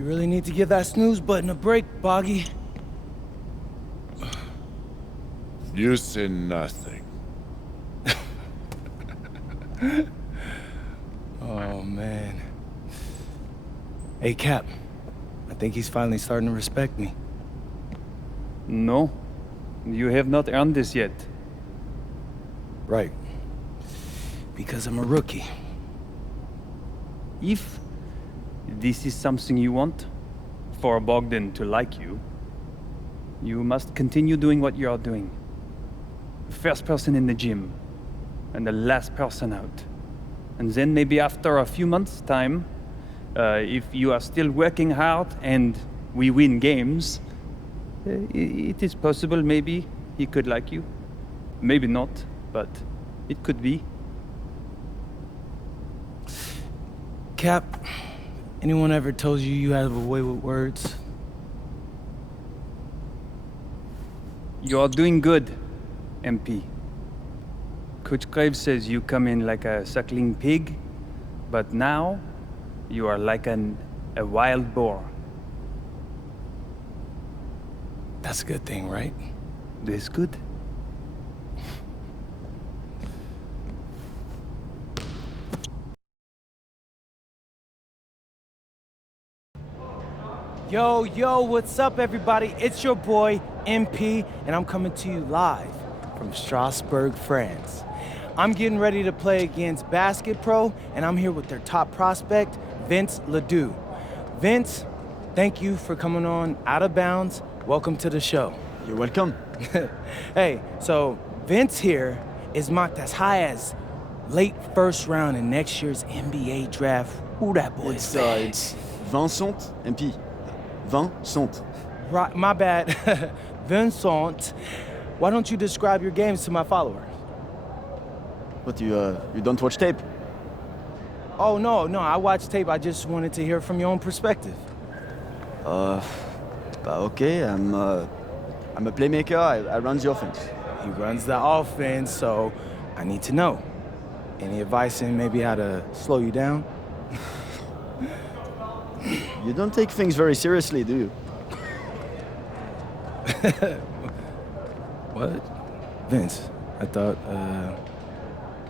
You really need to give that snooze button a break, Boggy. You say nothing. Oh, man. Hey, Cap. I think he's finally starting to respect me. No, you have not earned this yet. Right. Because I'm a rookie. If this is something you want, for Bogdan to like you, you must continue doing what you are doing. First person in the gym, and the last person out. And then maybe after a few months' time, if you are still working hard and we win games, it is possible maybe he could like you. Maybe not, but it could be. Cap, anyone ever told you you have a way with words? You are doing good, MP. Coach Graves says you come in like a suckling pig, but now you are like a wild boar. That's a good thing, right? This good? Yo, what's up, everybody? It's your boy, MP, and I'm coming to you live from Strasbourg, France. I'm getting ready to play against Basket Pro, and I'm here with their top prospect, Vince Ledoux. Vince, thank you for coming on Out of Bounds. Welcome to the show. You're welcome. Hey, so Vince here is mocked as high as late first round in next year's NBA draft. Who that boy is? It's Vincent MP. Vincent. Right, my bad. Vincent, why don't you describe your games to my follower? But you don't watch tape? Oh, no, I watched tape. I just wanted to hear from your own perspective. Okay, I'm a playmaker. I run the offense. He runs the offense, so I need to know. Any advice in maybe how to slow you down? You don't take things very seriously, do you? What? Vince, I thought,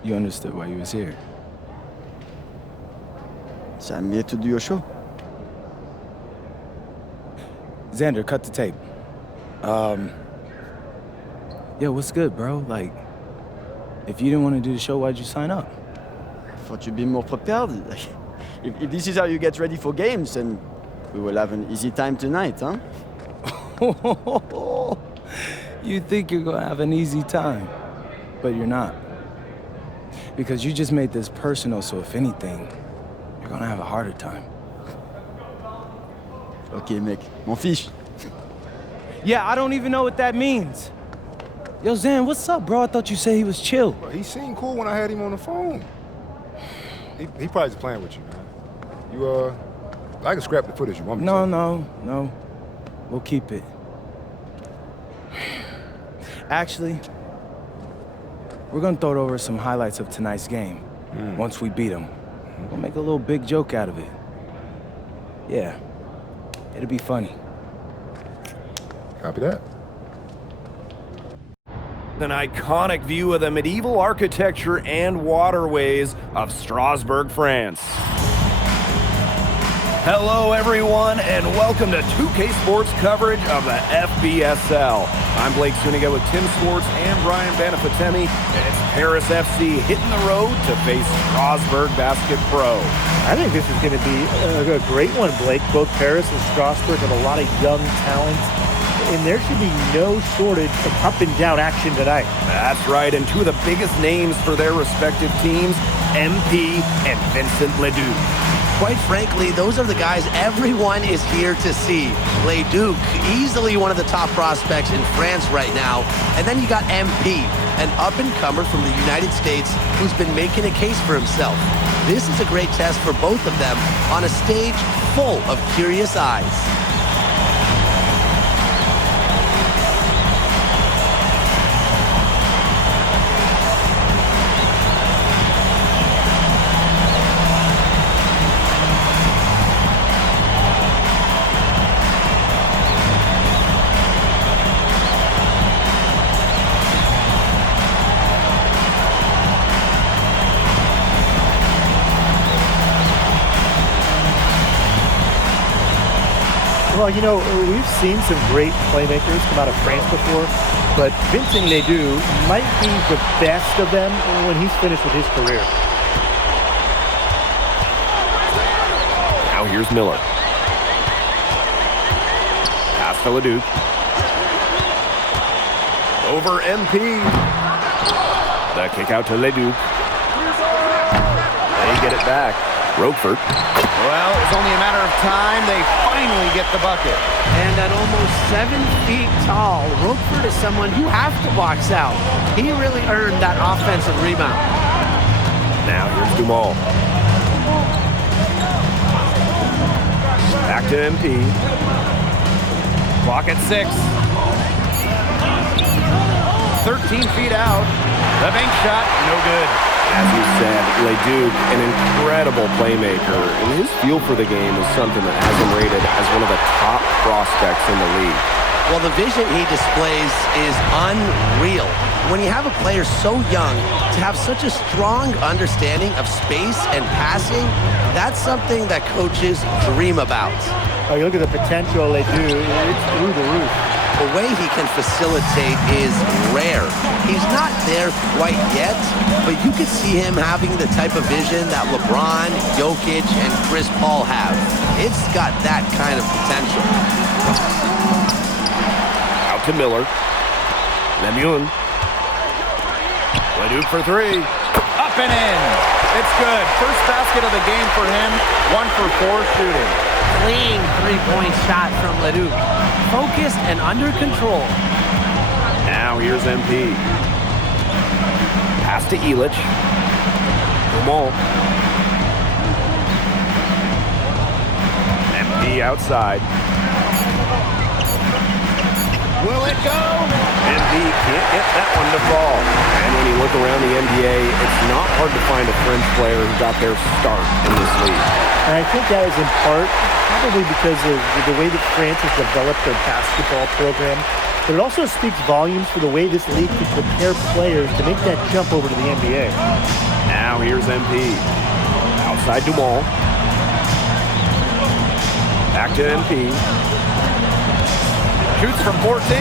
you understood why you was here. So I'm here to do your show. Xander, cut the tape. Yo, what's good, bro? Like, if you didn't want to do the show, why'd you sign up? I thought you'd be more prepared. If this is how you get ready for games, then we will have an easy time tonight, huh? You think you're gonna have an easy time, but you're not. Because you just made this personal, so if anything, you're gonna have a harder time. Okay, mec. M'en fiche. Yeah, I don't even know what that means. Yo, Zan, what's up, bro? I thought you said he was chill. Well, he seemed cool when I had him on the phone. He probably just playing with you, man. I can scrap the footage you want me to. No. We'll keep it. Actually, we're gonna throw over some highlights of tonight's game. Once we beat them. We'll make a little big joke out of it. Yeah, it'll be funny. Copy that. An iconic view of the medieval architecture and waterways of Strasbourg, France. Hello, everyone, and welcome to 2K Sports coverage of the FBSL. I'm Blake Suniga with Tim Swartz and Brian Banafitemi, and it's Paris FC hitting the road to face Strasbourg Basket Pro. I think this is going to be a great one, Blake. Both Paris and Strasbourg have a lot of young talent, and there should be no shortage of up and down action tonight. That's right, and two of the biggest names for their respective teams, MP and Vincent Ledoux. Quite frankly, those are the guys everyone is here to see. Ledoux, easily one of the top prospects in France right now. And then you got MP, an up-and-comer from the United States who's been making a case for himself. This is a great test for both of them on a stage full of curious eyes. Well, you know, we've seen some great playmakers come out of France before, but Vincent Ledoux might be the best of them when he's finished with his career. Now here's Miller. Pass to Leduc. Over MP. The kick out to Leduc. They get it back. Roquefort. Well, it's only a matter of time. They finally get the bucket. And at almost 7 feet tall, Roquefort is someone you have to box out. He really earned that offensive rebound. Now here's Dumal. Back to MP. Clock at 6. 13 feet out. The bank shot, no good. As you said, Leduc, an incredible playmaker, and his feel for the game is something that has him rated as one of the top prospects in the league. Well, the vision he displays is unreal. When you have a player so young, to have such a strong understanding of space and passing, that's something that coaches dream about. Oh, you look at the potential they do, it's through the roof. The way he can facilitate is rare. He's not there quite yet, but you could see him having the type of vision that LeBron, Jokic, and Chris Paul have. It's got that kind of potential. Out to Miller. Lemoun. Leduc for 3. Up and in. It's good. First basket of the game for him. 1 for 4 shooting. Clean three-point shot from Leduc. Focused and under control. Now here's MP. Pass to Elich. Dumont. MP outside. Will it go? MP can't get that one to fall. And when you look around the NBA, it's not hard to find a French player who got their start in this league. And I think that is in part probably because of the way that France has developed their basketball program. But it also speaks volumes for the way this league can prepare players to make that jump over to the NBA. Now here's MP. Outside Dumont. Back to MP. Shoots from 14,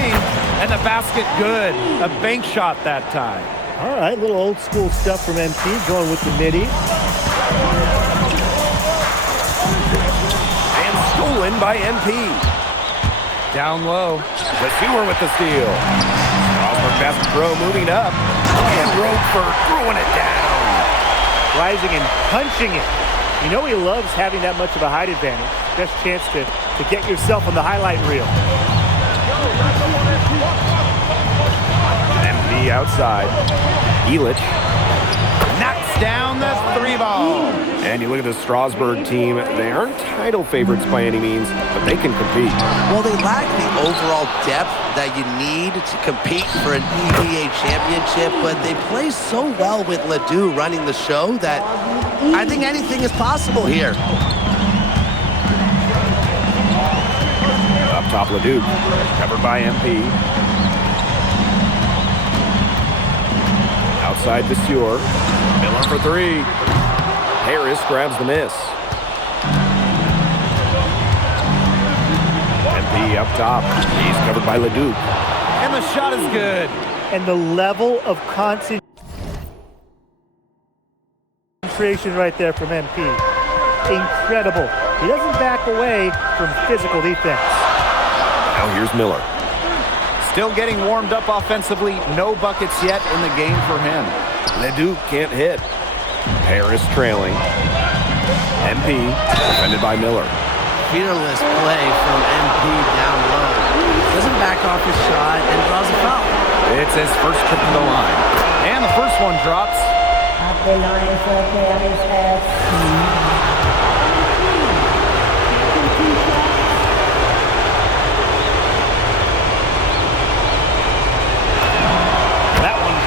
and the basket good. A bank shot that time. All right, little old school stuff from MP, going with the midi. And stolen by MP. Down low. The Sewer with the steal. Strasburg Basket Pro moving up. And Roquefort throwing it down. Rising and punching it. You know he loves having that much of a height advantage. Best chance to get yourself on the highlight reel. MP outside. Elich. Knocks down the 3 ball. And you look at the Strasburg team. They aren't title favorites by any means, but they can compete. Well, they lack the overall depth that you need to compete for an EVA championship, but they play so well with Ledoux running the show that I think anything is possible here. Up top, Ledoux. Covered by MP. Outside the Sewer. Miller for 3. Harris grabs the miss. MP up top. He's covered by Leduc. And the shot is good. And the level of concentration right there from MP. Incredible. He doesn't back away from physical defense. Now here's Miller. Still getting warmed up offensively. No buckets yet in the game for him. Leduc can't hit. Harris trailing. MP defended by Miller. Fearless play from MP down low. Doesn't back off his shot and draws a foul. It's his first trip to the line. And the first one drops. At the line for Paris FC.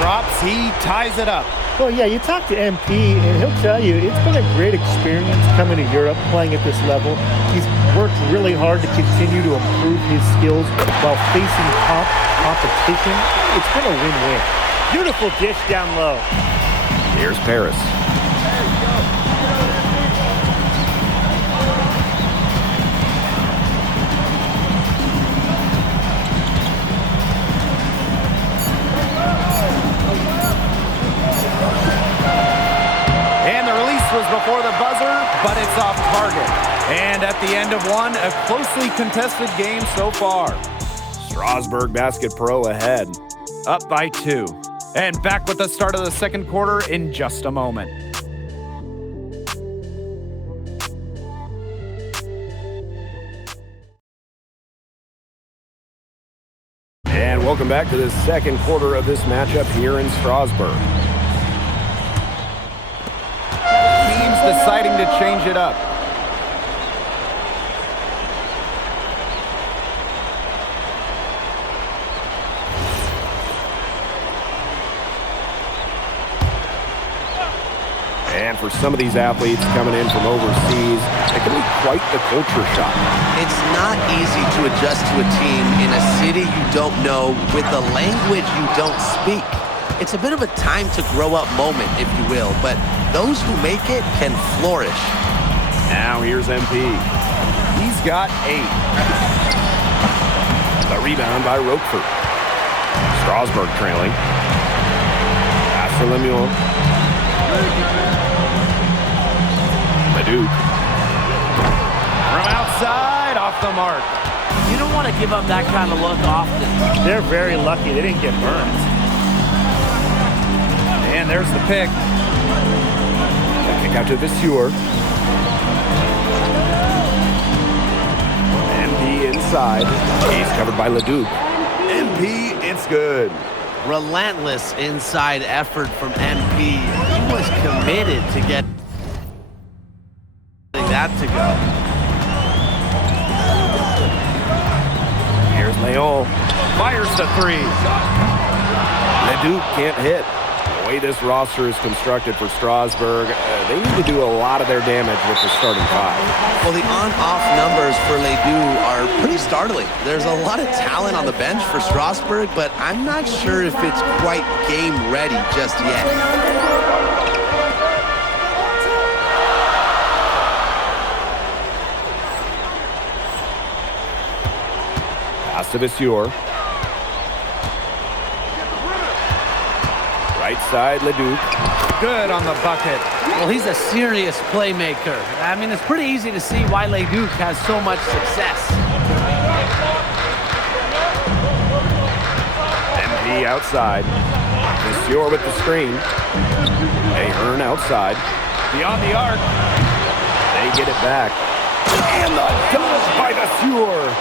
Drops, he ties it up. Well, yeah, you talk to MP, and he'll tell you it's been a great experience coming to Europe, playing at this level. He's worked really hard to continue to improve his skills while facing top competition. It's been a win-win. Beautiful dish down low. Here's Paris. but it's off target. And at the end of one, a closely contested game so far. Strasburg Basket Pro ahead. Up by 2. And back with the start of the second quarter in just a moment. And welcome back to the second quarter of this matchup here in Strasburg. Teams deciding to change it up. And for some of these athletes coming in from overseas, it can be quite the culture shock. It's not easy to adjust to a team in a city you don't know with a language you don't speak. It's a bit of a time to grow up moment, if you will, but those who make it can flourish. Now here's MP. He's got 8. The rebound by Roquefort. Strasburg trailing. Pass for Lemuel. Leduc. From outside, off the mark. You don't want to give up that kind of look often. They're very lucky they didn't get burned. And there's the pick. Kick out to Viseur. MP inside. He's covered by Leduc. MP, it's good. Relentless inside effort from MP. He was committed to get that to go. Here's Leon. Fires the 3. Leduc can't hit. The way this roster is constructed for Strasburg, they need to do a lot of their damage with the starting 5. Well, the on-off numbers for Ledoux are pretty startling. There's a lot of talent on the bench for Strasburg, but I'm not sure if it's quite game ready just yet. Pass to Viseur. Right side, Leduc. Good on the bucket. Well, he's a serious playmaker. I mean, it's pretty easy to see why Leduc has so much success. MP outside. Viseur with the screen. Ahern outside. Beyond the arc. They get it back. And the dunk by Viseur.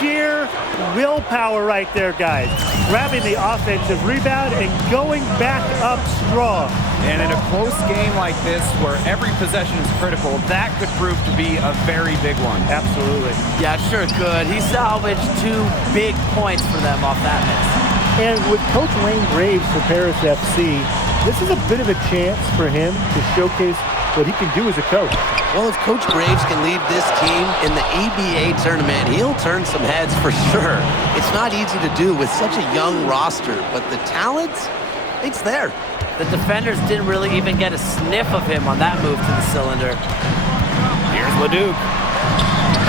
Sheer willpower right there, guys. Grabbing the offensive rebound and going back up strong. And in a close game like this, where every possession is critical, that could prove to be a very big one. Absolutely. Yeah, sure could. He salvaged 2 big points for them off that miss. And with Coach Wayne Graves for Paris FC, this is a bit of a chance for him to showcase what he can do as a coach. Well, if Coach Graves can lead this team in the EBA tournament, he'll turn some heads for sure. It's not easy to do with such a young roster, but the talent, it's there. The defenders didn't really even get a sniff of him on that move to the cylinder. Here's Leduc.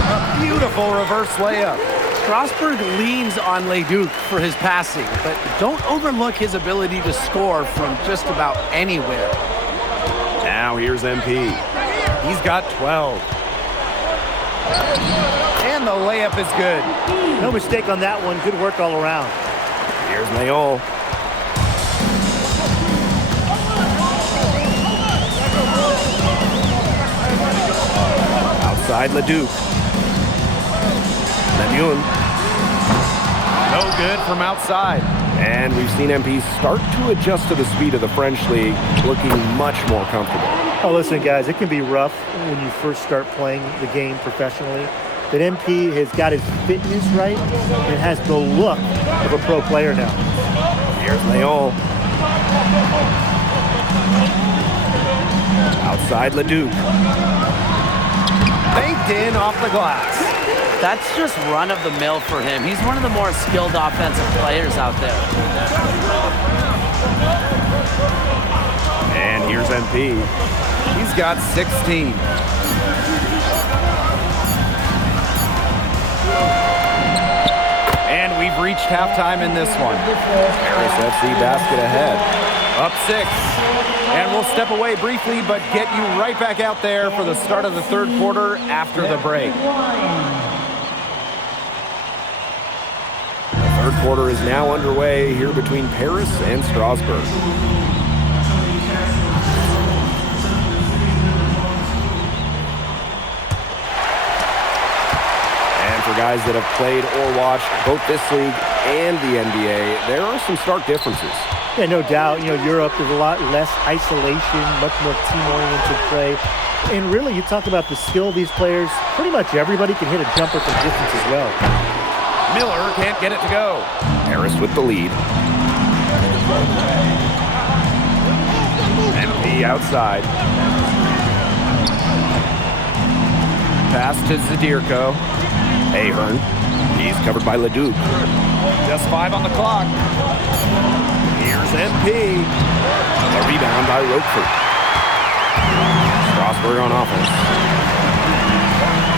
A beautiful reverse layup. Strasburg leans on Leduc for his passing, but don't overlook his ability to score from just about anywhere. Now here's MP. He's got 12. And the layup is good. No mistake on that one. Good work all around. Here's Leon. Outside Leduc. Lemuel. No good from outside. And we've seen MP start to adjust to the speed of the French League, looking much more comfortable. Oh, listen, guys, it can be rough when you first start playing the game professionally. But MP has got his fitness right and has the look of a pro player now. Here's Leon. Outside Leduc. Banked in off the glass. That's just run-of-the-mill for him. He's one of the more skilled offensive players out there. And here's MP. He's got 16. And we've reached halftime in this one. Paris FC basket ahead. Up 6. And we'll step away briefly, but get you right back out there for the start of the third quarter after the break. The third quarter is now underway here between Paris and Strasbourg. And for guys that have played or watched both this league and the NBA, there are some stark differences. Yeah, no doubt. Europe, there's a lot less isolation, much more team-oriented play. And really, you talk about the skill of these players, pretty much everybody can hit a jumper from distance as well. Miller can't get it to go. Harris with the lead. MP outside. Pass to Zadirko. Ahern. He's covered by Leduc. Just 5 on the clock. Here's MP. A rebound by Roquefort. Strasbourg on offense.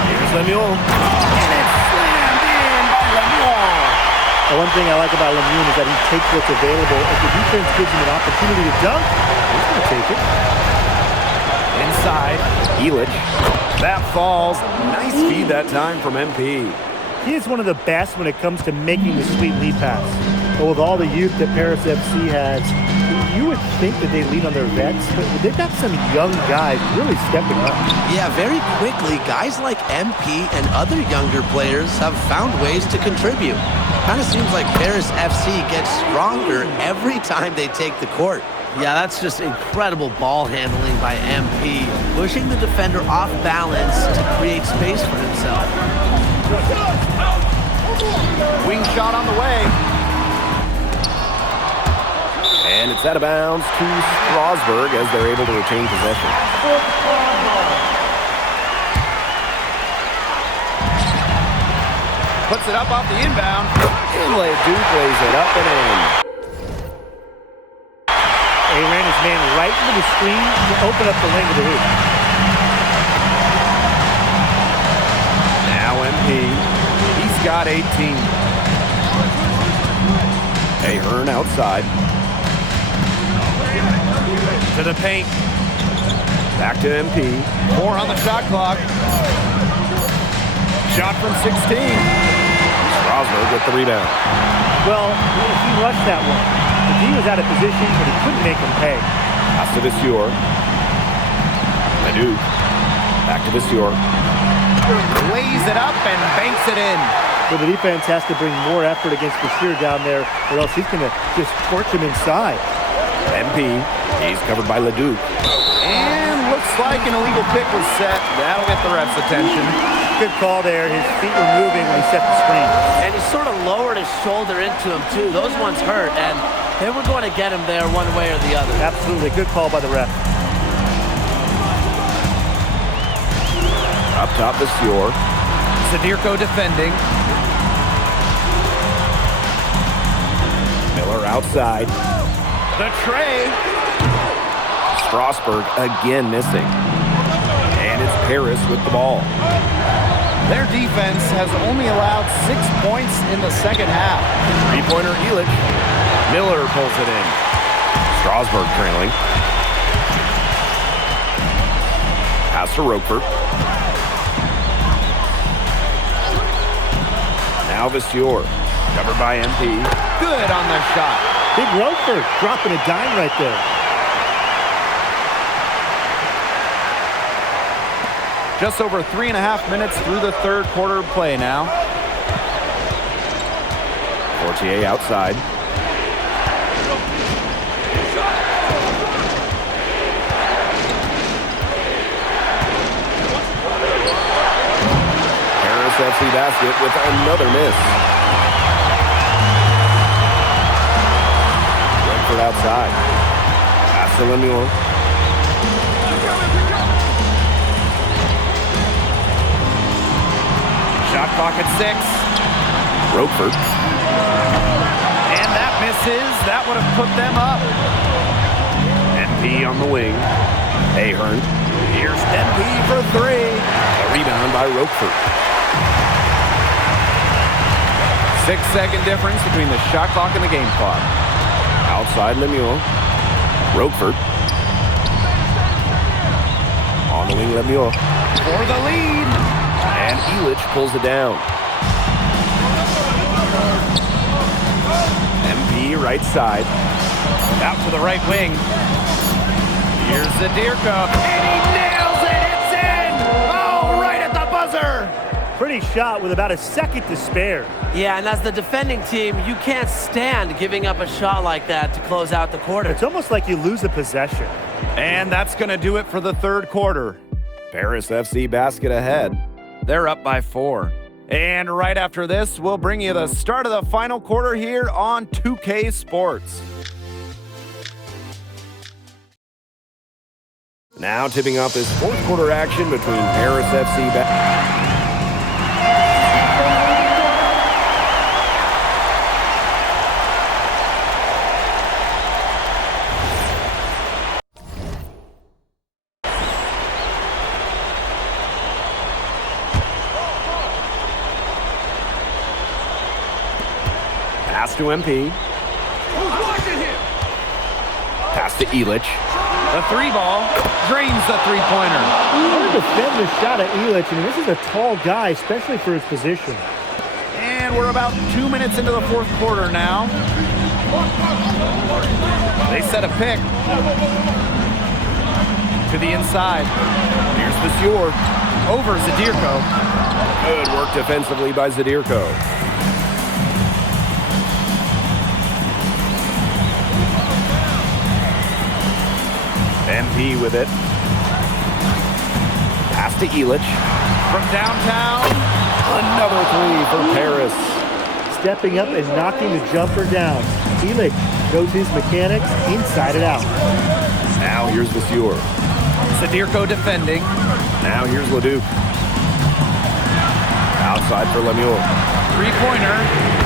Here's Lemuel. And it's slammed in by Lemuel. The one thing I like about Lemuel is that he takes what's available. If the defense gives him an opportunity to dunk, he's going to take it. Inside. Elic. That falls. Nice feed that time from MP. He is one of the best when it comes to making the sweet lead pass. But with all the youth that Paris FC has, you would think that they lean on their vets, but they've got some young guys really stepping up. Yeah, very quickly, guys like MP and other younger players have found ways to contribute. Kind of seems like Paris FC gets stronger every time they take the court. Yeah, that's just incredible ball handling by MP, pushing the defender off balance to create space for himself. Wing shot on the way. And it's out of bounds to Strasbourg as they're able to retain possession. Puts it up off the inbound. And Leduc lays it up and in. He ran his man right into the screen to open up the lane of the hoop. Now MP. He's got 18. Ahern outside. To the paint. Back to MP. 4 on the shot clock. Shot from 16. Strasbourg with the rebound. Well, he rushed that one. The D was out of position, but he couldn't make him pay. Pass to Visior. Leduc. Back to Visior. Lays it up and banks it in. So the defense has to bring more effort against Bashir down there, or else he's going to just torch him inside. MP. He's covered by Leduc. And looks like an illegal pick was set. That'll get the ref's attention. Good call there. His feet were moving when he set the screen. And he sort of lowered his shoulder into him, too. Those ones hurt, and they were going to get him there one way or the other. Absolutely. Good call by the ref. Up top, Visior. Zadirko defending. Miller outside. The tray. Strasbourg again missing. And it's Paris with the ball. Their defense has only allowed 6 points in the second half. Three-pointer Elic. Miller pulls it in. Strasbourg trailing. Pass to Roquefort. Now Visior. Covered by MP. Good on the shot. Big Roquefort dropping a dime right there. Just over 3.5 minutes through the third quarter play now. Fortier outside. Paris FC basket with another miss. Roquefort outside. Pass to Lemuel. Shot clock at 6. Roquefort. And that misses. That would have put them up. MP on the wing. Ahern. Here's MP for 3. A rebound by Roquefort. 6-second difference between the shot clock and the game clock. Outside Lemuel. Roquefort. On the wing, Lemieux. For the lead. And Illich pulls it down. MP right side. Out to the right wing. Here's Zadirko. And he nails it. It's in. Oh, right at the buzzer. Pretty shot with about a second to spare. Yeah, and as the defending team, you can't stand giving up a shot like that to close out the quarter. It's almost like you lose a possession. And that's going to do it for the third quarter. Paris FC basket ahead. They're up by 4. And right after this, we'll bring you the start of the final quarter here on 2K Sports. Now tipping off this fourth quarter action between Paris FC Pass to MP. Pass to Illich. The 3-ball drains the three-pointer. Hard to defend the shot at Illich. I mean, this is a tall guy, especially for his position. And we're about 2 minutes into the fourth quarter now. They set a pick to the inside. Here's Vasseur. Over Zadirko. Good work defensively by Zadirko. MP with it. Pass to Illich. From downtown. Another three for Paris. Stepping up and knocking the jumper down. Illich shows his mechanics inside and out. Now here's Vasseur. Zadirko defending. Now here's Leduc. Outside for Lemieux. Three-pointer.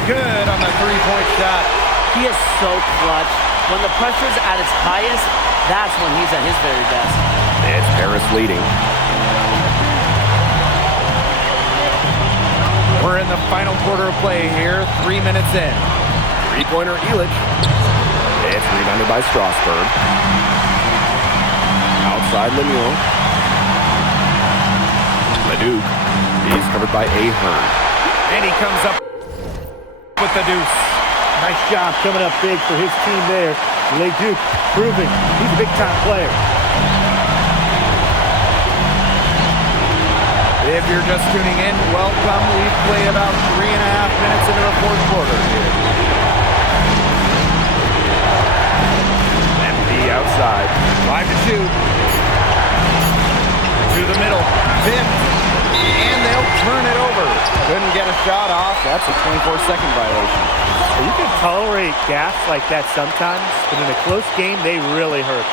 Good on the three-point shot. He is so clutch. When the pressure's at its highest, that's when he's at his very best. It's Paris leading. We're in the final quarter of play here, 3 minutes in. Three-pointer Illich. It's rebounded by Strasburg. Outside Lemieux. Leduc. He's covered by Ahern. And he comes up with the deuce. Nice job coming up big for his team there. Leduc proving he's a big-time player. If you're just tuning in, welcome. We've played about 3.5 minutes into the fourth quarter here. MP outside. 5 to shoot. To the middle. Tipped. And they'll turn it over. Couldn't get a shot off. That's a 24-second violation. You can tolerate gaps like that sometimes, but in a close game, they really hurt.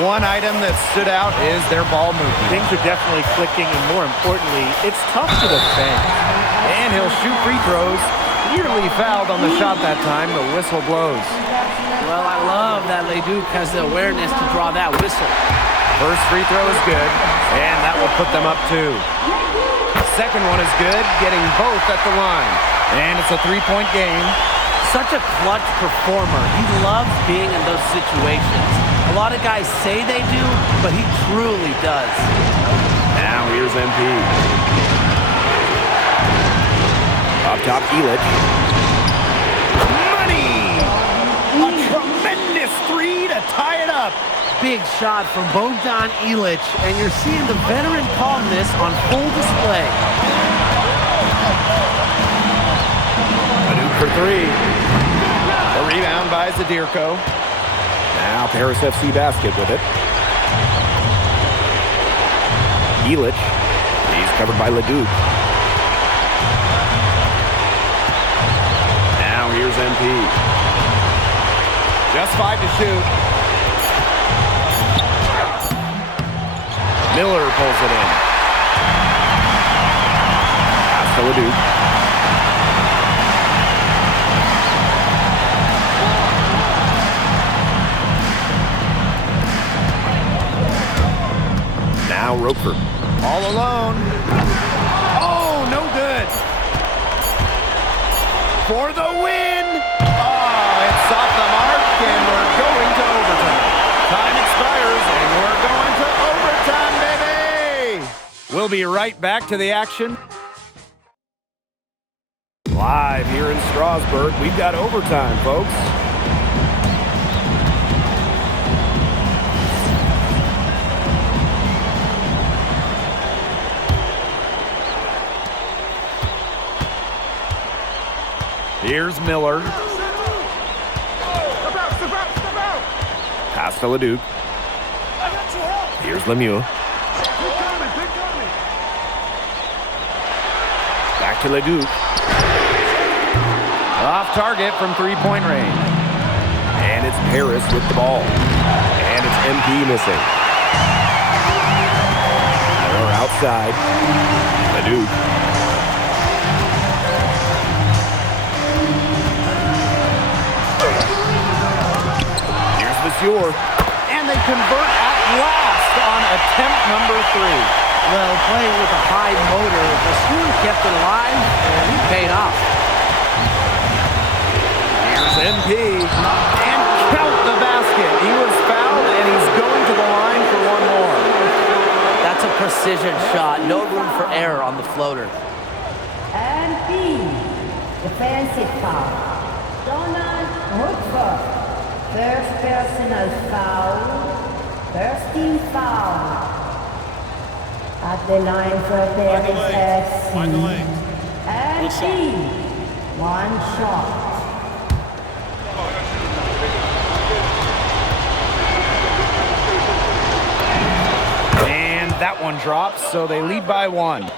One item that stood out is their ball movement. Things are definitely clicking, and more importantly, it's tough to defend. And he'll shoot free throws. Nearly fouled on the shot that time. The whistle blows. Well, I love that Leduc has the awareness to draw that whistle. First free throw is good, and that will put them up 2. Second one is good, getting both at the line. And it's a three-point game. Such a clutch performer. He loves being in those situations. A lot of guys say they do, but he truly does. Now here's MP. Up top, Illich. Money! A tremendous three to tie it up. Big shot from Bogdan Illich, and you're seeing the veteran calmness on full display. Leduc for three. A rebound by Zadirko. Now Paris FC basket with it. Illich. He's covered by Leduc. Now here's MP. Just 5 to shoot. Miller pulls it in. Pass to Leduc. Now Roquefort. All alone. Oh, no good. For the win. Oh, it's off the mark, and we're going to overtime. Time expires, and we're going to overtime. We'll be right back to the action. Live here in Strasburg, we've got overtime, folks. Here's Miller. Pass to Leduc. Here's Lemieux. Back to Leduc. Off target from three-point range. And it's Paris with the ball. And it's MP missing. Miller outside. Leduc. Here's Monsieur. And they convert at last on attempt number 3. Well, playing with a high motor, the student kept it alive, and he paid off. Here's MP. And count the basket. He was fouled, and he's going to the line for one more. That's a precision shot. No room for error on the floater. And B, defensive foul. Donald Woodford, first personal foul, first team foul. At the line for Paris FC. And B, one shot. And that one drops, so they lead by 1.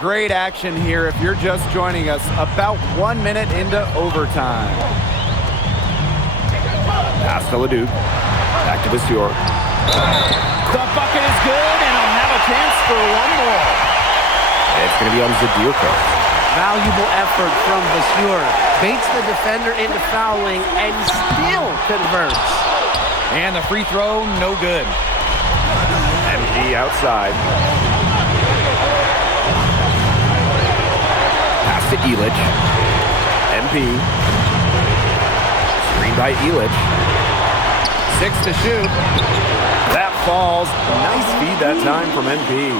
Great action here if you're just joining us. About 1 minute into overtime. Pass to Leduc. Back to Monsieur. The bucket is good, and he'll have a chance for one more. It's going to be on Zadirko. Valuable effort from Monsieur. Baits the defender into fouling and still converts. And the free throw, no good. MP outside. Pass to Elich. MP. Screen by Elich. 6 to shoot. That falls. Nice feed that time from MP.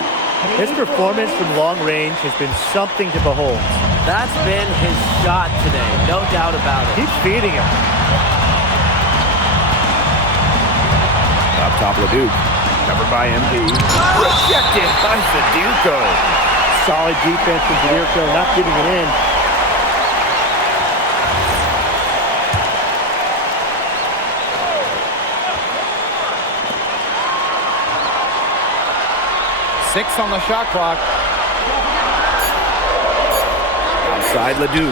His performance from long range has been something to behold. That's been his shot today, no doubt about it. Keep feeding him. Up top, Leduc. Covered by MP. Rejected by Zadirko. Solid defense from Zadirko, not giving it in. Six on the shot clock. Outside Leduc.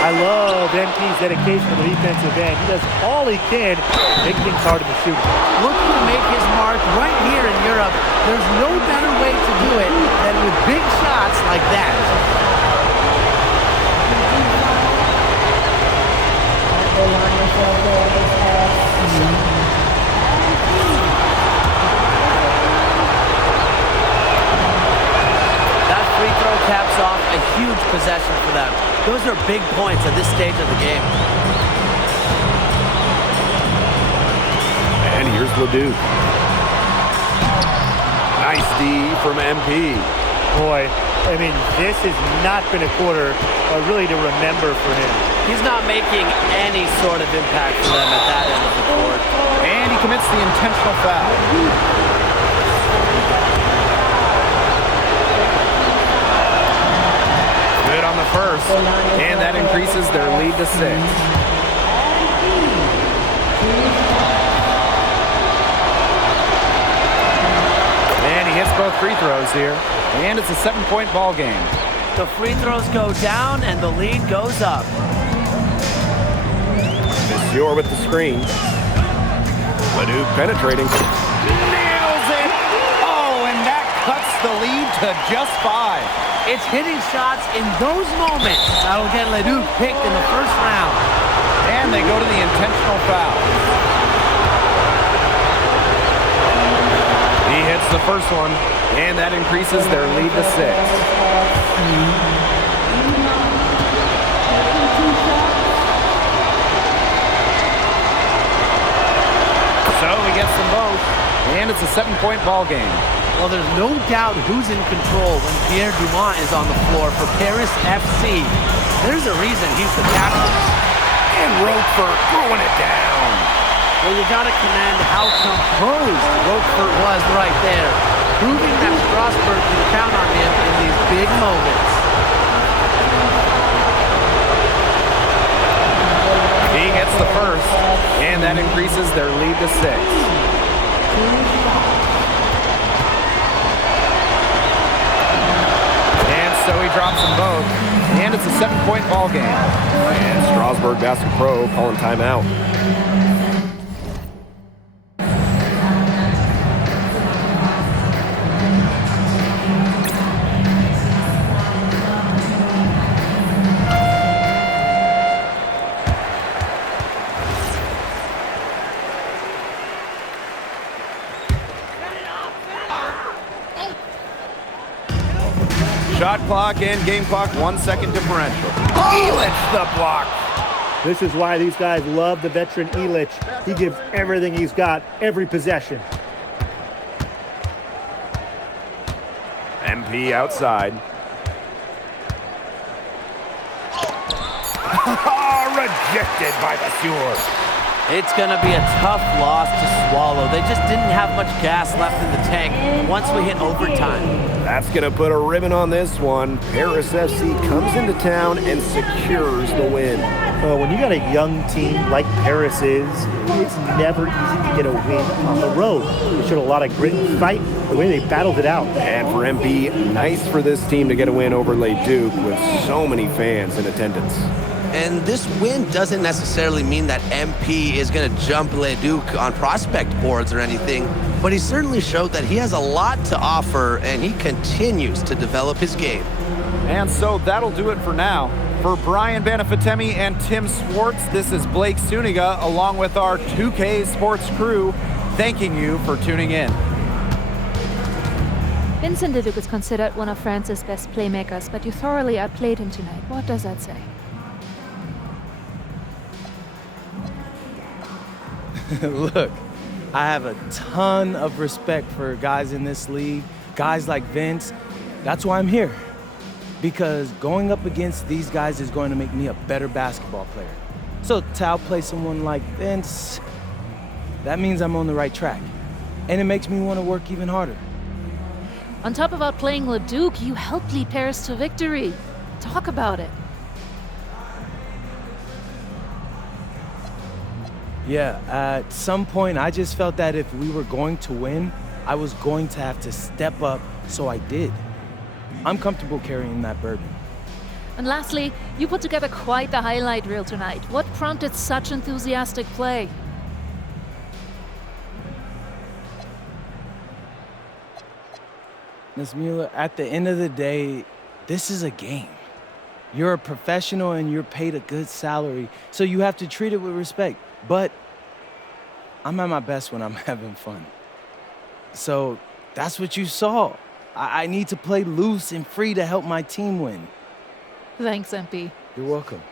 I love MP's dedication on the defensive end. He does all he can to make things hard in the shooting. Looking to make his mark right here in Europe. There's no better way to do it than with big shots like that. At the line for Paris FC. Free throw caps off a huge possession for them. Those are big points at this stage of the game. And here's Leduc. Nice D from MP. Boy, I mean, this has not been a quarter really to remember for him. He's not making any sort of impact for them at that end of the court. And he commits the intentional foul. Good on the first, and that increases their lead to 6. And he hits both free throws here, and it's a 7-point ball game. The free throws go down, and the lead goes up. Monsieur with the screen. Leduc penetrating. Nails it! Oh, and that cuts the lead to just 5. It's hitting shots in those moments that'll get Leduc picked in the first round. And they go to the intentional foul. He hits the first one, and that increases their lead to 6. So he gets them both, and it's a 7-point ball game. Well, there's no doubt who's in control when Pierre Dumont is on the floor for Paris FC. There's a reason he's the captain. And Roquefort throwing it down. Well, you gotta commend how composed Roquefort was right there, proving that Strasbourg can count on him in these big moments. He gets the first, and that increases their lead to 6. And so he drops them both, and it's a 7-point ball game. And Strasbourg Basket Pro calling timeout. Shot clock and game clock, 1 second differential. Elich the block. This is why these guys love the veteran Elich. He gives everything he's got, every possession. MP outside. Rejected by the Sewers. It's going to be a tough loss to swallow. They just didn't have much gas left in the tank once we hit overtime. That's going to put a ribbon on this one. Paris FC comes into town and secures the win. When you got a young team like Paris is, it's never easy to get a win on the road. They showed a lot of grit and fight, the way they battled it out. And for MP, nice for this team to get a win over Les Duc with so many fans in attendance. And this win doesn't necessarily mean that MP is going to jump Les Duc on prospect boards or anything, but he certainly showed that he has a lot to offer, and he continues to develop his game. And so that'll do it for now. For Brian Banafitemi and Tim Swartz, this is Blake Suniga along with our 2K Sports crew, thanking you for tuning in. Vincent Leduc is considered one of France's best playmakers, but you thoroughly outplayed him tonight. What does that say? Look, I have a ton of respect for guys in this league, guys like Vince. That's why I'm here. Because going up against these guys is going to make me a better basketball player. So to outplay someone like Vince, that means I'm on the right track. And it makes me want to work even harder. On top of outplaying Leduc, you helped lead Paris to victory. Talk about it. Yeah, at some point I just felt that if we were going to win, I was going to have to step up, so I did. I'm comfortable carrying that burden. And lastly, you put together quite the highlight reel tonight. What prompted such enthusiastic play? Ms. Mueller, at the end of the day, this is a game. You're a professional and you're paid a good salary, so you have to treat it with respect. But I'm at my best when I'm having fun. So that's what you saw. I need to play loose and free to help my team win. Thanks, MP. You're welcome.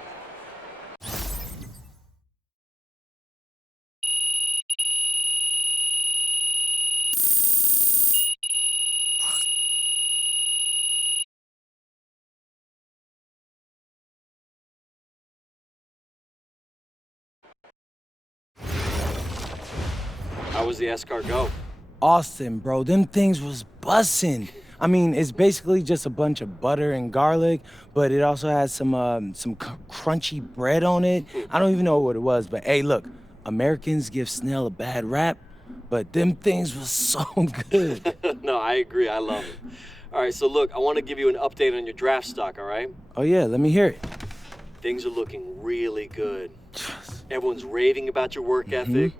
How was the escargot? Austin, bro, them things was bussin'. I mean, it's basically just a bunch of butter and garlic, but it also has some crunchy bread on it. I don't even know what it was, but hey, look, Americans give snail a bad rap, but them things was so good. No, I agree. I love it. All right, so look, I want to give you an update on your draft stock, all right? Oh yeah, let me hear it. Things are looking really good. Everyone's raving about your work ethic.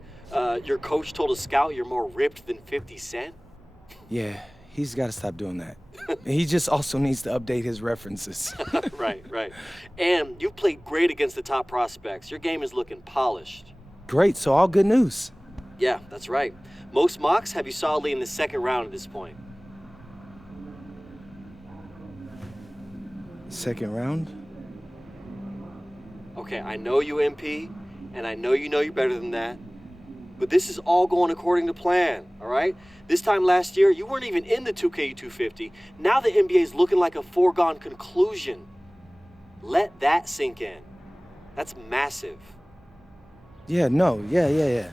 Your coach told a scout you're more ripped than 50 Cent. Yeah, he's got to stop doing that. He just also needs to update his references. Right. And you've played great against the top prospects. Your game is looking polished. Great, so all good news. Yeah, that's right. Most mocks have you solidly in the second round at this point. Second round? Okay, I know you, MP, and I know you're better than that. But this is all going according to plan, all right? This time last year, you weren't even in the 2K250. Now the NBA's looking like a foregone conclusion. Let that sink in. That's massive. Yeah, no, yeah.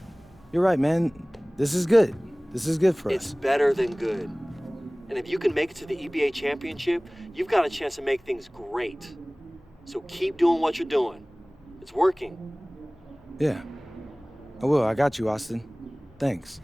You're right, man. This is good. This is good for us. It's better than good. And if you can make it to the EBA championship, you've got a chance to make things great. So keep doing what you're doing. It's working. Yeah. I will. I got you, Austin. Thanks.